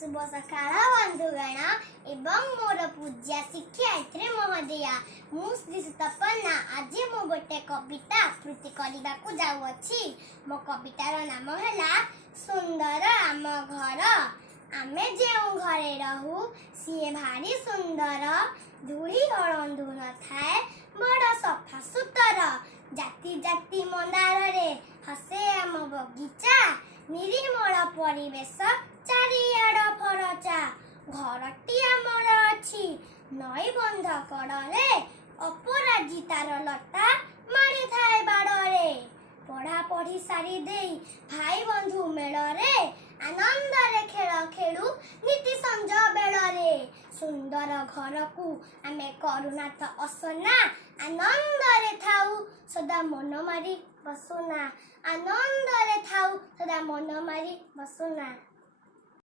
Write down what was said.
शुभ सकाळ बंधुगण एवं मोर पूज्य शिक्षयित्री महोदया मु श्री सुतपन्ना आज मु गोटे कविता आकृति करने को जाऊँगी। मो कवितार नाम है सुंदर आम घर। आमे जो घरे रहू सी भारी सुंदर धूली अड़ंधु न थाए बड़ सफा सुतर जाति जाति मंदार रे हसे आम बगीचा निर्मल परिवेश चारिआड फरचा घरटी आमर अछि नई बंध कड़े अपराजितार लता मारी थाए बाड़े पढ़ा पढ़ी सारी देई भाई बंधु मेलरे आनंद रे खेल खेलु नीति संज बेलरे सुंदर घर को आमे करुनाथ असना आनंद रे थाउ सदा मन मारी बसुना आनंद रे थाउ सदा मन मारी बसुना।